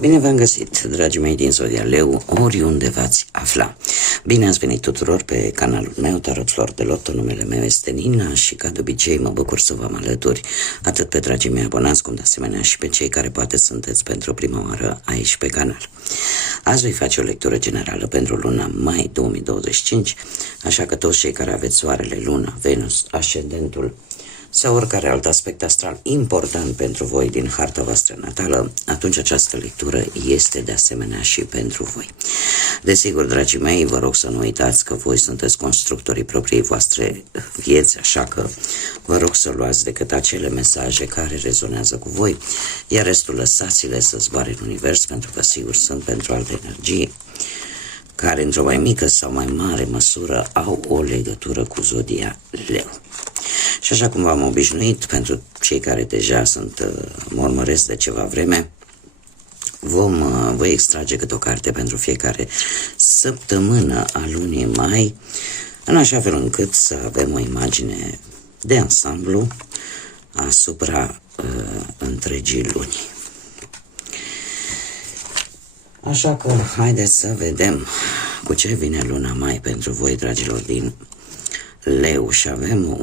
Bine v-am găsit, dragii mei din Zodia Leu, oriunde v-ați afla. Bine ați venit tuturor pe canalul meu, Tarot Flor de Loto. Numele meu este Nina și, ca de obicei, mă bucur să vă alături atât pe dragii mei abonați, cum de asemenea și pe cei care poate sunteți pentru prima oară aici pe canal. Azi voi face o lectură generală pentru luna mai 2025, așa că toți cei care aveți soarele, luna, Venus, ascendentul sau oricare alt aspect astral important pentru voi din harta voastră natală, atunci această lectură este de asemenea și pentru voi. Desigur, dragii mei, vă rog să nu uitați că voi sunteți constructorii propriei voastre vieți, așa că vă rog să luați decât acele mesaje care rezonează cu voi, iar restul lăsați-le să zboare în univers, pentru că sigur sunt pentru alte energii care într-o mai mică sau mai mare măsură au o legătură cu Zodia Leu. Și așa cum v-am obișnuit, pentru cei care deja mă urmăresc de ceva vreme, voi extrage câte o carte pentru fiecare săptămână a lunii mai, în așa fel încât să avem o imagine de ansamblu asupra întregii luni. Așa că haideți să vedem cu ce vine luna mai pentru voi, dragilor din Leu. Și avem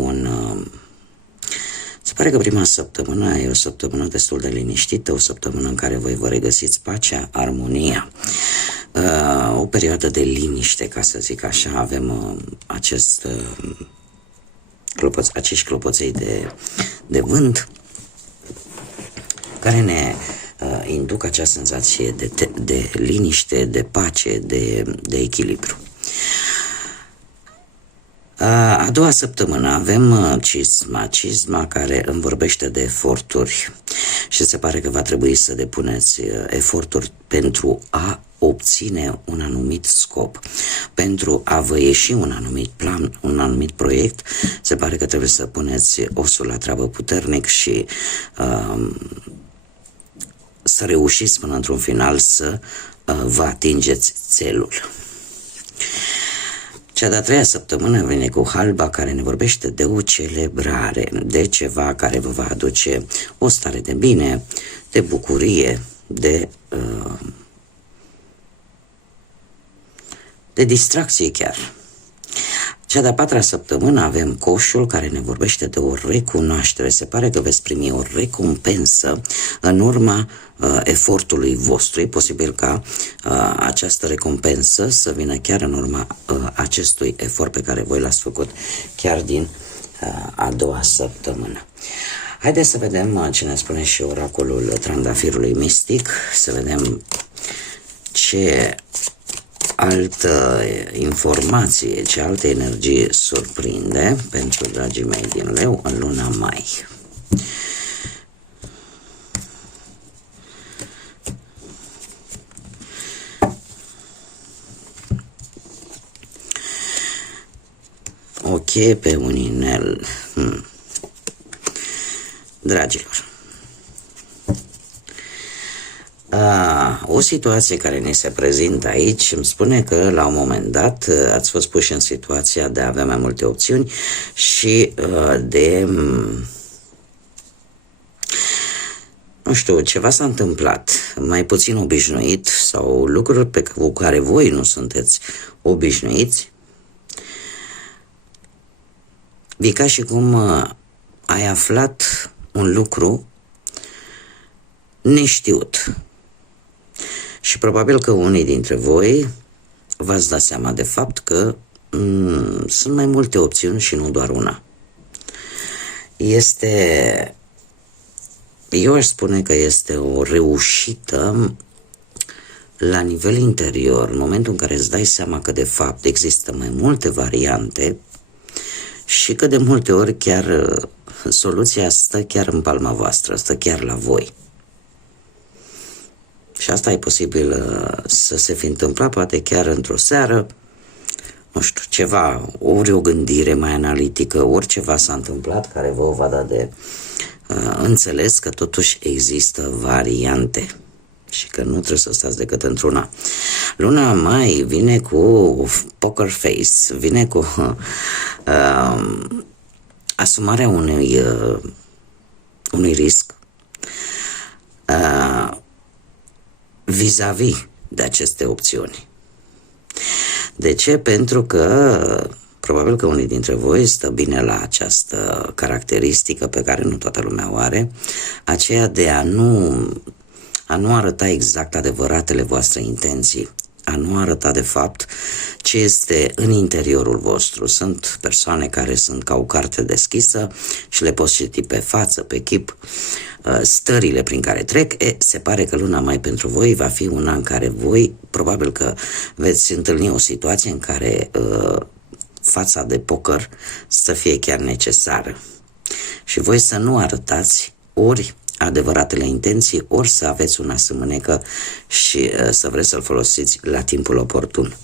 se pare că prima săptămână e o săptămână destul de liniștită, o săptămână în care voi vă regăsiți pacea, armonia, o perioadă de liniște, ca să zic așa. Avem acești clopoței de vânt care ne induc acea senzație de liniște, de pace, de echilibru. A doua săptămână avem cisma care îmi vorbește de eforturi și se pare că va trebui să depuneți eforturi pentru a obține un anumit scop, pentru a vă ieși un anumit plan, un anumit proiect. Se pare că trebuie să puneți osul la treabă puternic și să reușiți până într-un final să vă atingeți țelul. Cea de-a treia săptămână vine cu halba, care ne vorbește de o celebrare, de ceva care vă va aduce o stare de bine, de bucurie, de distracție chiar. Cea de-a patra săptămână avem coșul, care ne vorbește de o recunoaștere. Se pare că veți primi o recompensă în urma efortului vostru. E posibil ca această recompensă să vină chiar în urma acestui efort pe care voi l-ați făcut chiar din a doua săptămână. Haideți să vedem ce ne spune și oracolul trandafirului mistic, să vedem ce altă informație, ce altă energie surprinde pentru dragii mei din Leu în luna mai. Ok, pe un inel. Dragilor, o situație care ne se prezintă aici îmi spune că la un moment dat ați fost puși în situația de a avea mai multe opțiuni și nu știu, ceva s-a întâmplat mai puțin obișnuit sau lucruri cu care voi nu sunteți obișnuiți. E ca și cum ai aflat un lucru neștiut. Și probabil că unii dintre voi v-ați dat seama de fapt că sunt mai multe opțiuni și nu doar una. Eu aș spune că este o reușită la nivel interior, în momentul în care îți dai seama că de fapt există mai multe variante și că de multe ori chiar soluția stă chiar în palma voastră, stă chiar la voi. Și asta e posibil să se fi întâmplat, poate chiar într-o seară, nu știu, ceva, ori o gândire mai analitică, ori ceva s-a întâmplat care vă va da de înțeles că totuși există variante și că nu trebuie să stați decât într-una. Luna mai vine cu poker face, vine cu asumarea unui risc, vis-a-vis de aceste opțiuni. De ce? Pentru că probabil că unii dintre voi stă bine la această caracteristică pe care nu toată lumea o are, aceea de a nu arăta exact adevăratele voastre intenții, a nu arăta de fapt ce este în interiorul vostru. Sunt persoane care sunt ca o carte deschisă și le poți citi pe față, pe chip, stările prin care trec. Se pare că luna mai pentru voi va fi una în care voi probabil că veți întâlni o situație în care fața de poker să fie chiar necesară și voi să nu arătați ori adevăratele intenții, ori să aveți una sâmânecă și să vreți să-l folosiți la timpul oportun.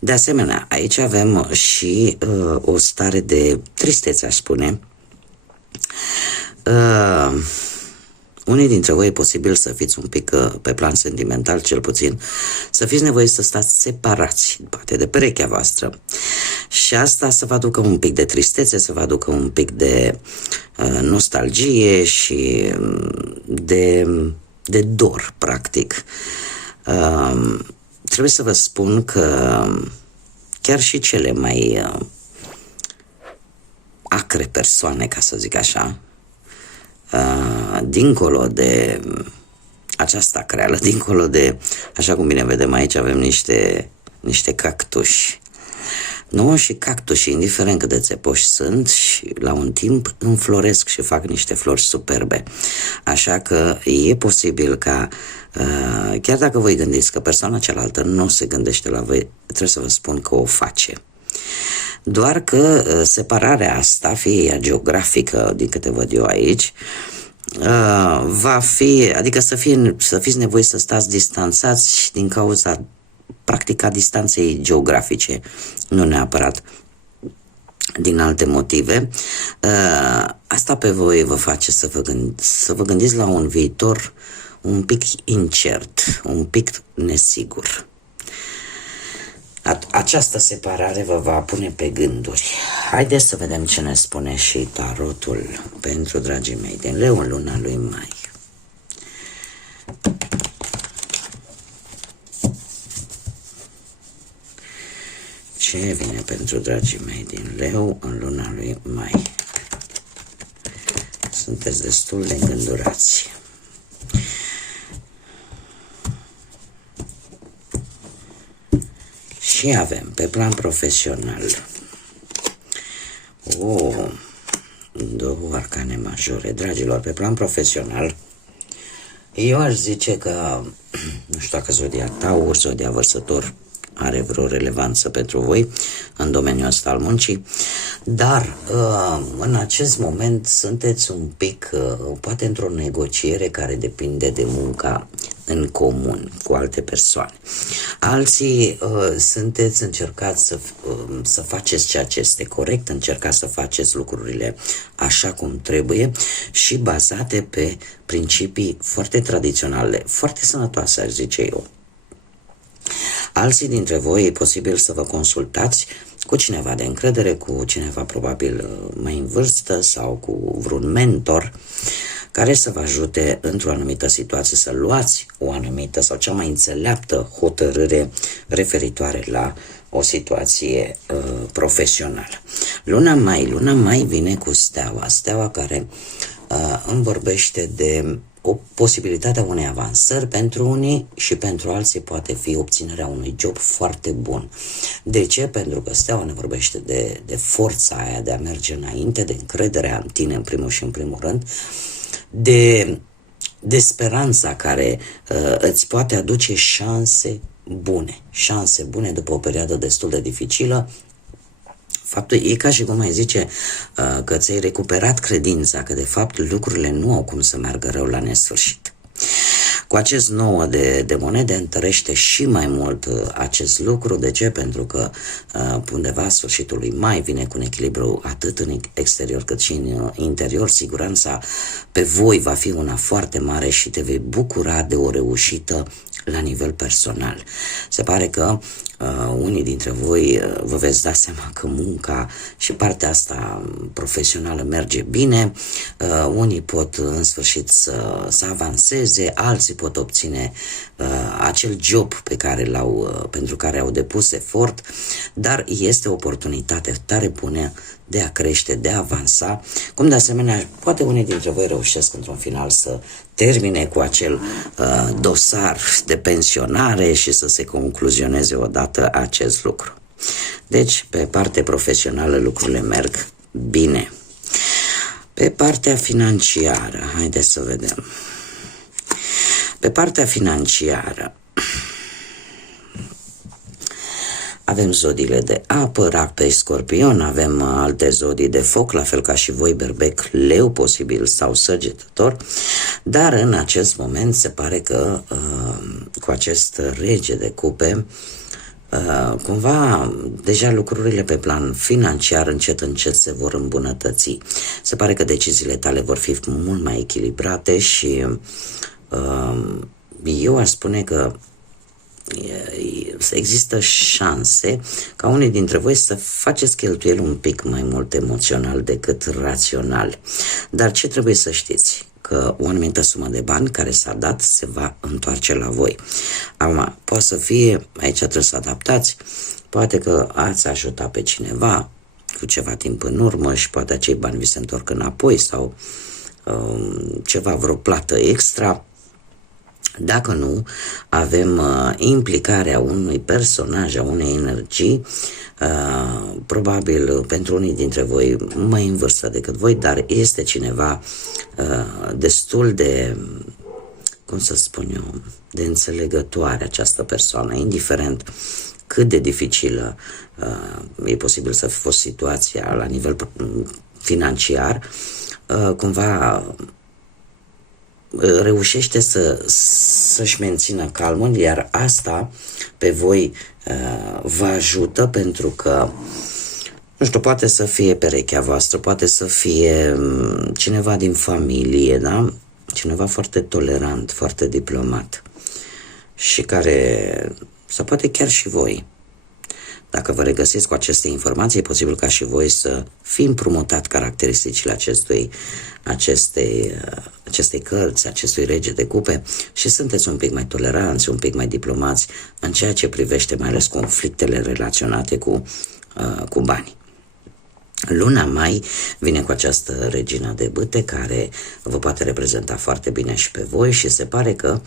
De asemenea, aici avem și o stare de tristețe, aș spune. Unii dintre voi e posibil să fiți un pic pe plan sentimental, cel puțin, să fiți nevoiți să stați separați, poate de perechea voastră. Și asta să vă aducă un pic de tristețe, să vă aducă un pic de nostalgie și de dor, practic. Trebuie să vă spun că chiar și cele mai acre persoane, ca să zic așa, dincolo de această creală, dincolo de, așa cum bine vedem aici, avem niște cactuși. Nu? Și cactuși, indiferent cât de țepoși sunt, și la un timp înfloresc și fac niște flori superbe. Așa că e posibil ca, chiar dacă voi gândiți că persoana cealaltă nu se gândește la voi, trebuie să vă spun că o face. Doar că separarea asta, fie ea geografică, din câte văd eu aici, va fi, adică să fiți nevoiți să stați distanțați din cauza practic a distanței geografice, nu neapărat din alte motive. Asta pe voi vă face să vă gândiți la un viitor un pic incert, un pic nesigur. Această separare vă va pune pe gânduri. Haideți să vedem ce ne spune și tarotul pentru dragii mei din Leu în luna lui mai. Ce vine pentru dragii mei din Leu în luna lui mai? Sunteți destul de îngândurați. Și avem pe plan profesional două arcane majore. Dragilor, pe plan profesional, eu aș zice că, nu știu dacă zodia Taur, zodia Vărsător are vreo relevanță pentru voi în domeniul ăsta al muncii, dar în acest moment sunteți un pic, poate într-o negociere care depinde de munca în comun cu alte persoane. Alții încercați să faceți ceea ce este corect, încercați să faceți lucrurile așa cum trebuie și bazate pe principii foarte tradiționale, foarte sănătoase, aș zice eu. Alții dintre voi e posibil să vă consultați cu cineva de încredere, cu cineva probabil mai în vârstă sau cu vreun mentor care să vă ajute într-o anumită situație să luați o anumită sau cea mai înțeleaptă hotărâre referitoare la o situație profesională. Luna mai vine cu steaua care îmi vorbește de o posibilitate a unei avansări pentru unii și pentru alții poate fi obținerea unui job foarte bun. De ce? Pentru că steaua ne vorbește de forța aia de a merge înainte, de încrederea în tine în primul și în primul rând, de speranța care îți poate aduce șanse bune după o perioadă destul de dificilă. Faptul e ca și cum mai zice că ți-ai recuperat credința că de fapt lucrurile nu au cum să meargă rău la nesfârșit. Cu acest 9 de monede întărește și mai mult acest lucru. De ce? Pentru că undeva sfârșitul lui mai vine cu un echilibru atât în exterior cât și în interior. Siguranța pe voi va fi una foarte mare și te vei bucura de o reușită la nivel personal. Se pare că unii dintre voi vă veți da seama că munca și partea asta profesională merge bine, unii pot în sfârșit să avanseze, alții pot obține acel job pentru care au depus efort, dar este o oportunitate tare bună de a crește, de a avansa, cum de asemenea poate unii dintre voi reușesc într-un final să termine cu acel dosar de pensionare și să se concluzioneze odată acest lucru. Deci, pe partea profesională lucrurile merg bine. Pe partea financiară, haideți să vedem. Pe partea financiară avem zodiile de apă, Rac, Pești, Scorpion, avem alte zodii de foc, la fel ca și voi, Berbec, Leu, posibil, sau Săgetător, dar în acest moment se pare că cu acest rege de cupe, cumva deja lucrurile pe plan financiar încet se vor îmbunătăți. Se pare că deciziile tale vor fi mult mai echilibrate și eu aș spune că există șanse ca unii dintre voi să faceți cheltuieli un pic mai mult emoțional decât rațional. Dar ce trebuie să știți? Că o anumită sumă de bani care s-a dat se va întoarce la voi. Acum, poate să fie, aici trebuie să adaptați, poate că ați ajutat pe cineva cu ceva timp în urmă și poate acei bani vi se întorc înapoi sau ceva, vreo plată extra. Dacă nu, avem implicarea unui personaj, a unei energii, probabil pentru unii dintre voi mai în vârstă decât voi, dar este cineva destul de, cum să spun eu, de înțelegătoare această persoană, indiferent cât de dificilă e posibil să fi fost situația la nivel financiar, cumva reușește să-și mențină calmul, iar asta pe voi vă ajută pentru că, nu știu, poate să fie perechea voastră, poate să fie cineva din familie, da? Cineva foarte tolerant, foarte diplomat și care, sau poate chiar și voi. Dacă vă regăsiți cu aceste informații, e posibil ca și voi să fi împrumutat caracteristicile acestei cărți, acestui rege de cupe și sunteți un pic mai toleranți, un pic mai diplomați în ceea ce privește mai ales conflictele relaționate cu banii. Luna mai vine cu această regină de bâte care vă poate reprezenta foarte bine și pe voi și se pare că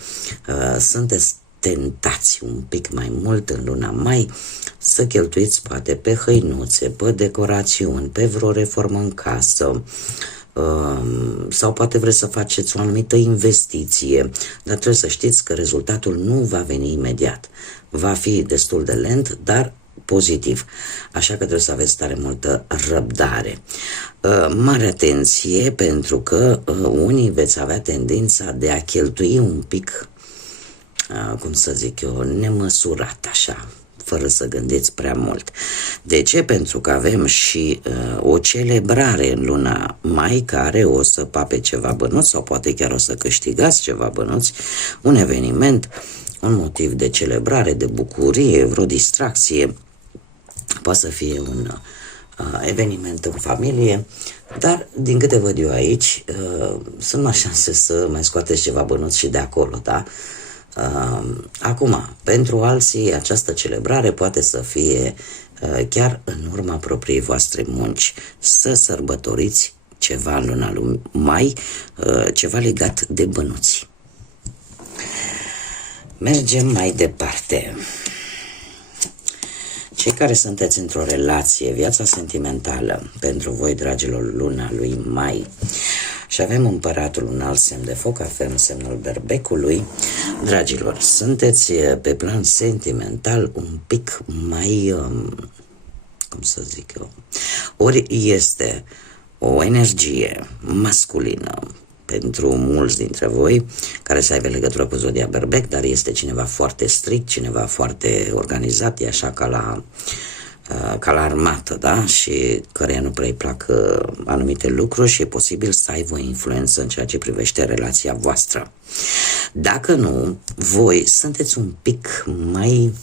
sunteți tentați un pic mai mult în luna mai să cheltuiți poate pe hăinuțe, pe decorațiuni, pe vreo reformă în casă, sau poate vreți să faceți o anumită investiție, dar trebuie să știți că rezultatul nu va veni imediat. Va fi destul de lent, dar pozitiv. Așa că trebuie să aveți tare multă răbdare. Mare atenție, pentru că unii veți avea tendința de a cheltui un pic, cum să zic eu, nemăsurat așa, fără să gândiți prea mult. De ce? Pentru că avem și o celebrare în luna mai care o să pape ceva bănuți sau poate chiar o să câștigați ceva bănuți, un eveniment, un motiv de celebrare, de bucurie, vreo distracție, poate să fie un eveniment în familie, dar din câte văd eu aici, sunt mai șanse să mai scoateți ceva bănuți și de acolo, da? Acum, pentru alții această celebrare poate să fie chiar în urma propriei voastre munci, să sărbătoriți ceva în luna lui mai, ceva legat de bănuți. Mergem mai departe. Cei care sunteți într-o relație, viața sentimentală, pentru voi, dragilor, luna lui mai, și avem împăratul, un alt semn de foc, avem semnul berbecului. Dragilor, sunteți pe plan sentimental un pic mai, cum să zic eu, ori este o energie masculină pentru mulți dintre voi care să aibă legătură cu zodia berbec, dar este cineva foarte strict, cineva foarte organizat, e așa ca la ca la armată, da? Și căreia nu prea îi plac anumite lucruri și e posibil să aibă o influență în ceea ce privește relația voastră. Dacă nu, voi sunteți un pic mai,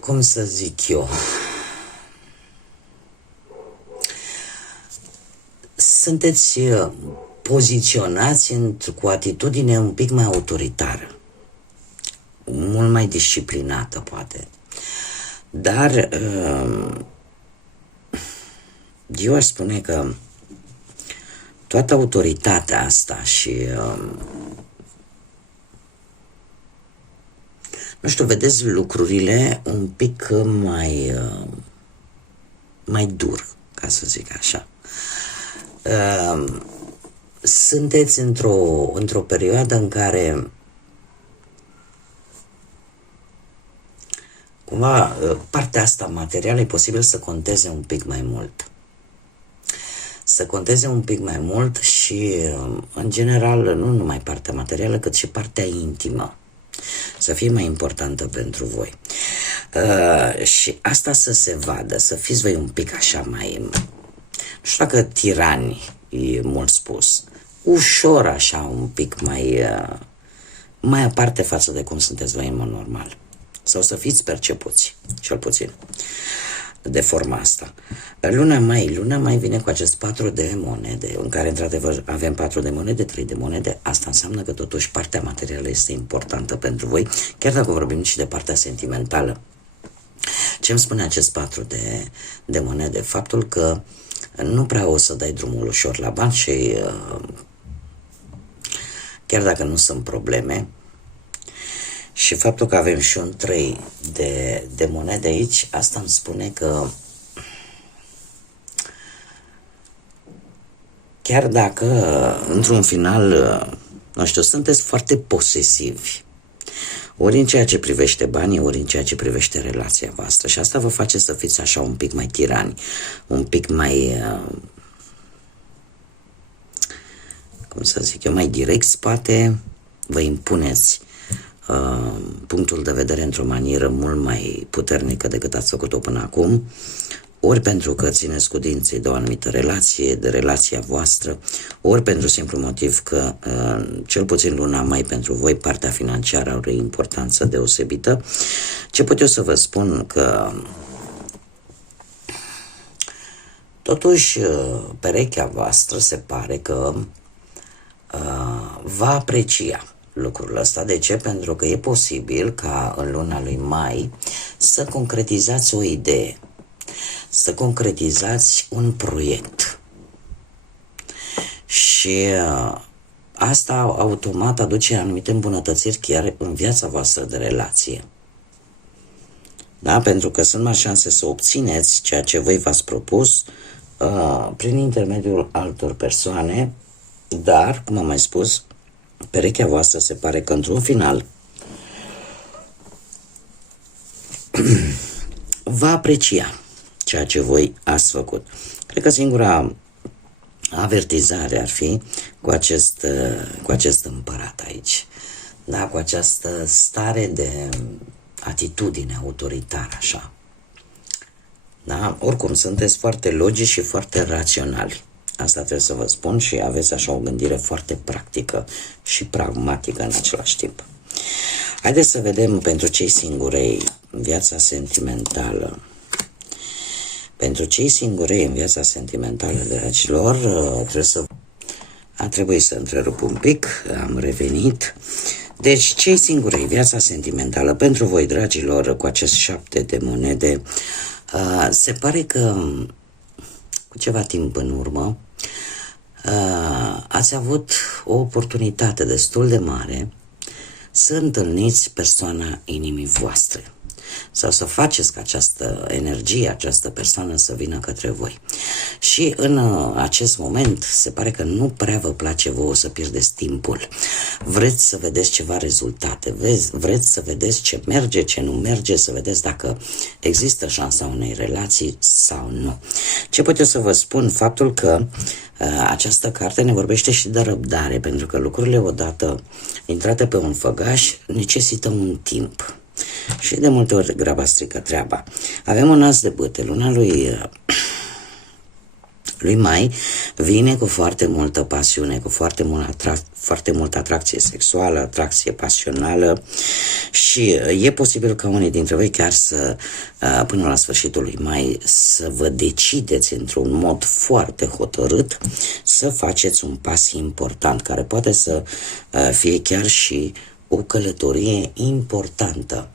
cum să zic eu, sunteți poziționați cu o atitudine un pic mai autoritară, mult mai disciplinată, poate. Dar eu aș spune că toată autoritatea asta și nu știu, vedeți lucrurile un pic mai dur, ca să zic așa. Sunteți într-o perioadă în care cumva partea asta materială e posibil să conteze un pic mai mult. Să conteze un pic mai mult și, în general, nu numai partea materială, cât și partea intimă să fie mai importantă pentru voi. Și asta să se vadă, să fiți voi un pic așa mai, nu știu dacă tirani e mult spus, ușor așa un pic mai aparte față de cum sunteți voi în mod normal. Sau să fiți percepuți, cel puțin, de forma asta. Luna mai vine cu acest 4 de monede, în care într-adevăr avem 4 de monede, 3 de monede. Asta înseamnă că totuși partea materială este importantă pentru voi, chiar dacă vorbim și de partea sentimentală. Ce îmi spune acest 4 de monede? Faptul că nu prea o să dai drumul ușor la bani și chiar dacă nu sunt probleme, și faptul că avem și un 3 de monede aici, asta îmi spune că chiar dacă într-un final, nu știu, sunteți foarte posesivi, ori în ceea ce privește banii, ori în ceea ce privește relația voastră, și asta vă face să fiți așa un pic mai tirani, un pic mai, cum să zic eu, mai direct, poate vă impuneți punctul de vedere într-o manieră mult mai puternică decât ați făcut-o până acum, ori pentru că țineți cu dinții de o anumită relație, de relația voastră, ori pentru simplu motiv că cel puțin luna mai pentru voi partea financiară are o importanță deosebită. Ce pot eu să vă spun? Că totuși perechea voastră se pare că va aprecia lucrul ăsta. De ce? Pentru că e posibil ca în luna lui mai să concretizați o idee, să concretizați un proiect. Și asta automat aduce anumite îmbunătățiri chiar în viața voastră de relație. Da? Pentru că sunt mari șanse să obțineți ceea ce voi v-ați propus prin intermediul altor persoane, dar, cum am mai spus, perechea voastră se pare că într-un final va aprecia ceea ce voi ați făcut. Cred că singura avertizare ar fi cu acest împărat aici, da? Cu această stare de atitudine autoritară, așa. Da? Oricum, sunteți foarte logici și foarte raționali. Asta trebuie să vă spun, și aveți așa o gândire foarte practică și pragmatică în același timp. Haideți să vedem pentru cei singurei în viața sentimentală. Pentru cei singurei în viața sentimentală, dragilor, a trebuit să întrerup un pic, am revenit. Deci, cei singurei viața sentimentală pentru voi, dragilor, cu acest 7 de monede, se pare că cu ceva timp în urmă ați avut o oportunitate destul de mare să întâlniți persoana inimii voastre sau să faceți ca această energie, această persoană să vină către voi. Și în acest moment se pare că nu prea vă place vouă să pierdeți timpul. Vreți să vedeți ceva rezultate, vreți să vedeți ce merge, ce nu merge, să vedeți dacă există șansa unei relații sau nu. Ce pot eu să vă spun? Faptul că această carte ne vorbește și de răbdare, pentru că lucrurile odată intrate pe un făgaș necesită un timp. Și de multe ori graba strică treaba. Avem un as de bâte. Luna lui Mai vine cu foarte multă pasiune, cu foarte multă atracție sexuală, atracție pasională și e posibil ca unii dintre voi chiar să, până la sfârșitul lui Mai, să vă decideți într-un mod foarte hotărât să faceți un pas important, care poate să fie chiar și o călătorie importantă.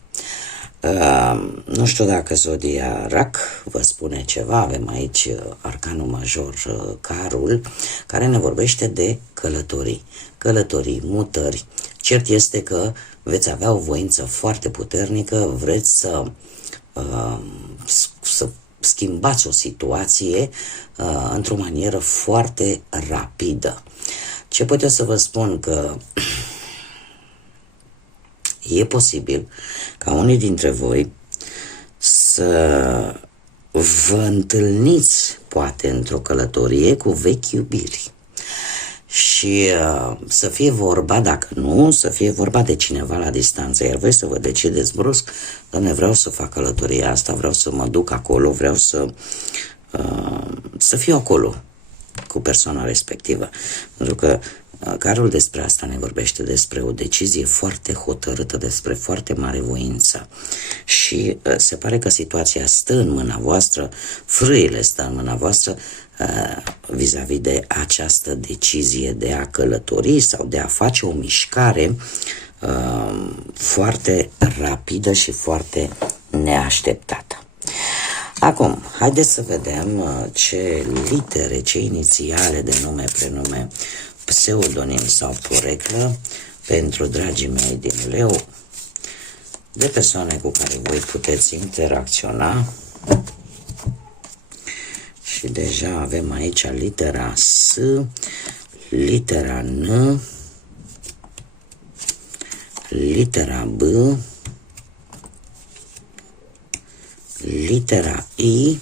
Nu știu dacă zodia Rac vă spune ceva. Avem aici arcanul major Carul, care ne vorbește de călătorii, mutări. Cert este că veți avea o voință foarte puternică, vreți să schimbați o situație într-o manieră foarte rapidă. Ce pot eu să vă spun? Că e posibil ca unii dintre voi să vă întâlniți poate într-o călătorie cu vechi iubiri și să fie vorba, dacă nu, să fie vorba de cineva la distanță, iar voi să vă decideți brusc: Doamne, vreau să fac călătoria asta, vreau să mă duc acolo, vreau să fiu acolo cu persoana respectivă. Pentru că Carul despre asta ne vorbește, despre o decizie foarte hotărâtă, despre foarte mare voință. Și se pare că situația stă în mâna voastră, frâiele stă în mâna voastră vis-a-vis de această decizie de a călători sau de a face o mișcare foarte rapidă și foarte neașteptată. Acum, haideți să vedem ce litere, ce inițiale de nume, prenume, pseudonim sau poreclă pentru dragii mei din Leu, de persoane cu care voi puteți interacționa. Și deja avem aici litera S, litera N, litera B, litera I,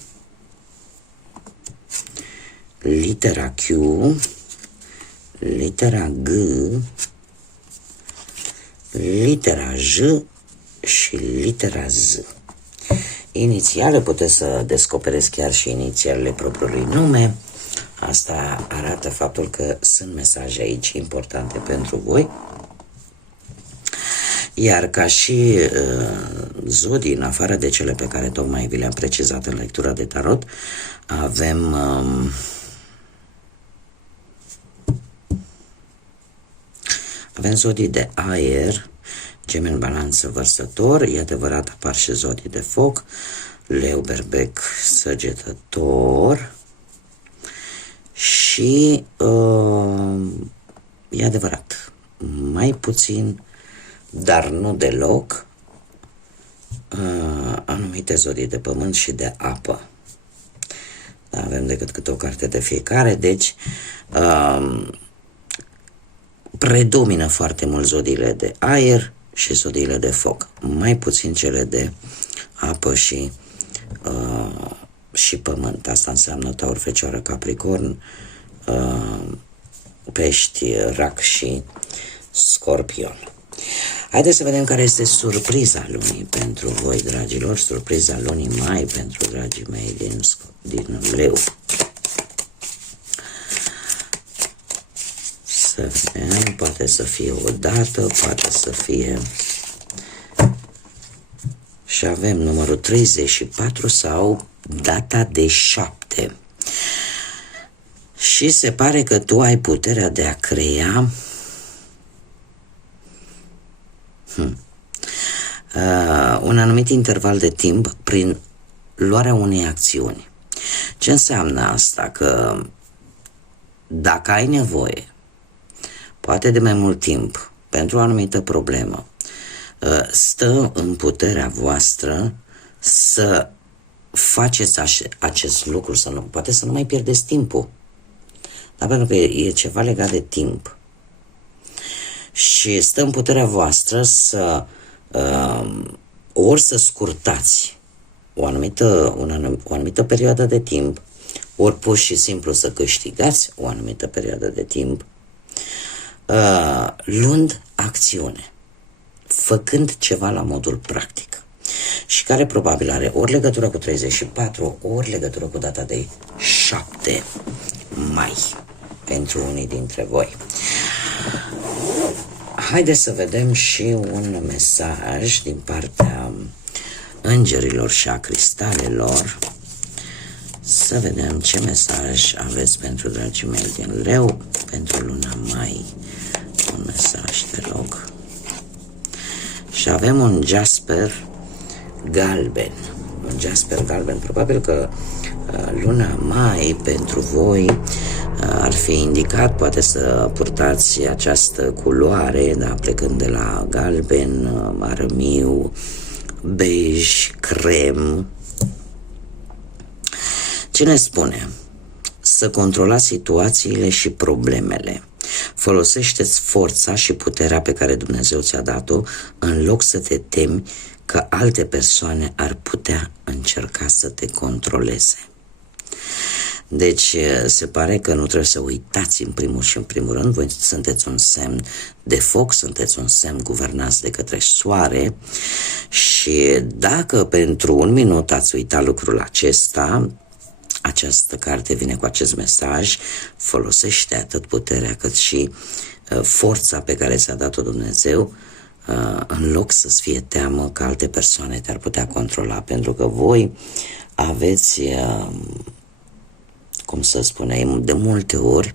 litera Q, litera G, litera J și litera Z. Inițiale, puteți să descoperiți chiar și inițialele propriului nume. Asta arată faptul că sunt mesaje aici importante pentru voi. Iar ca și zodii, în afară de cele pe care tocmai vi le-am precizat în lectura de tarot, avem zodii de aer, Gemeni, Balanță, Vărsător. E adevărat, apar și zodii de foc, Leu, Berbec, Săgetător. Și e adevărat, mai puțin, dar nu deloc, anumite zodii de pământ și de apă. Nu avem decât câte o carte de fiecare, deci predomină foarte mult zodiile de aer și zodiile de foc, mai puțin cele de apă și pământ. Asta înseamnă Taur, Fecioară, Capricorn, Pești, Rac și Scorpion. Haideți să vedem care este surpriza lunii pentru voi, dragilor, surpriza lunii Mai pentru dragii mei din Leu. Să vedem, poate să fie o dată, poate să fie... Și avem numărul 34 sau data de 7. Și se pare că tu ai puterea de a crea un anumit interval de timp prin luarea unei acțiuni. Ce înseamnă asta? Că dacă ai nevoie, poate de mai mult timp, pentru o anumită problemă, stă în puterea voastră să faceți acest lucru, poate să nu mai pierdeți timpul. Dar pentru că e ceva legat de timp. Și stă în puterea voastră să ori să scurtați o anumită perioadă de timp, ori pur și simplu să câștigați o anumită perioadă de timp, luând acțiune, făcând ceva la modul practic. și care probabil are ori legătură cu 34, ori legătură cu data de 7 mai pentru unii dintre voi. Haideți să vedem și un mesaj din partea îngerilor și a cristalelor. Să vedem ce mesaj aveți pentru dragii mei din Leu, pentru luna mai. Un mesaj, te rog. Și avem un Jasper galben. Un Jasper galben. Probabil că luna mai pentru voi ar fi indicat poate să purtați această culoare, da, plecând de la galben, arămiu, bej, crem. Cine spune? Să controlați situațiile și problemele. Folosește-ți forța și puterea pe care Dumnezeu ți-a dat-o în loc să te temi că alte persoane ar putea încerca să te controleze. Deci se pare că nu trebuie să uitați în primul și în primul rând, voi sunteți un semn de foc, sunteți un semn guvernați de către soare și dacă pentru un minut ați uitat lucrul acesta, această carte vine cu acest mesaj: folosește atât puterea cât și forța pe care ți-a dat-o Dumnezeu, în loc să-ți fie teamă că alte persoane te-ar putea controla, pentru că voi aveți, cum să spunem, de multe ori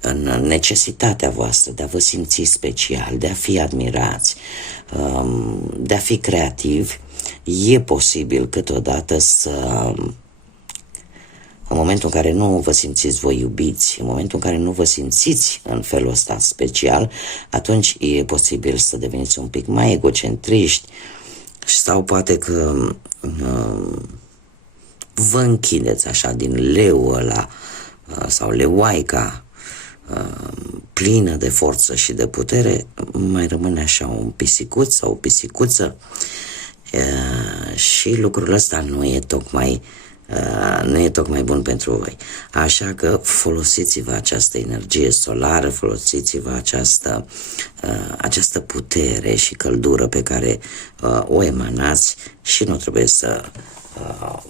în necesitatea voastră de a vă simți special, de a fi admirați, de a fi creativi. E posibil câteodată să, în momentul în care nu vă simțiți voi iubiți, în momentul în care nu vă simțiți în felul ăsta special, atunci e posibil să deveniți un pic mai egocentriști sau poate că vă închideți așa din leu ăla sau leoaica plină de forță și de putere, mai rămâne așa un pisicuț sau o pisicuță și lucrul ăsta nu e tocmai bun pentru voi. Așa că folosiți-vă această energie solară, folosiți-vă această putere și căldură pe care o emanați și nu trebuie să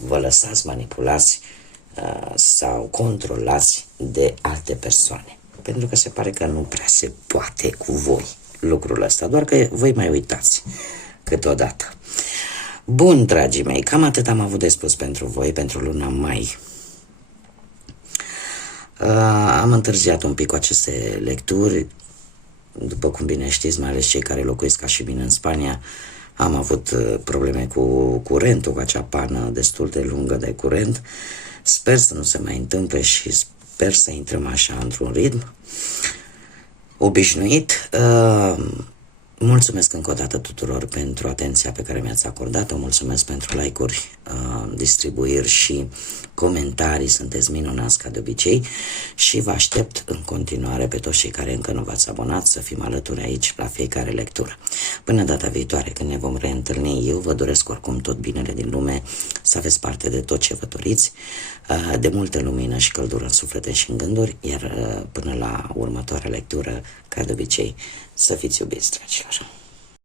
vă lăsați manipulați sau controlați de alte persoane. Pentru că se pare că nu prea se poate cu voi lucrul ăsta, doar că voi mai uitați câteodată. Bun, dragii mei, cam atât am avut de spus pentru voi, pentru luna mai. Am întârziat un pic cu aceste lecturi. După cum bine știți, mai ales cei care locuiesc ca și mine în Spania, am avut probleme cu curentul, cu acea pană destul de lungă de curent. Sper să nu se mai întâmple și sper să intrăm așa într-un ritm obișnuit. Mulțumesc încă o dată tuturor pentru atenția pe care mi-ați acordat-o, mulțumesc pentru like-uri, distribuiri și comentarii, sunteți minunați ca de obicei și vă aștept în continuare pe toți cei care încă nu v-ați abonat să fim alături aici la fiecare lectură. Până data viitoare când ne vom reîntâlni, eu vă doresc oricum tot binele din lume, să aveți parte de tot ce vă doriți, de multă lumină și căldură în suflete și în gânduri, iar până la următoarea lectură, ca de obicei, să fiți iubiți, dragilor.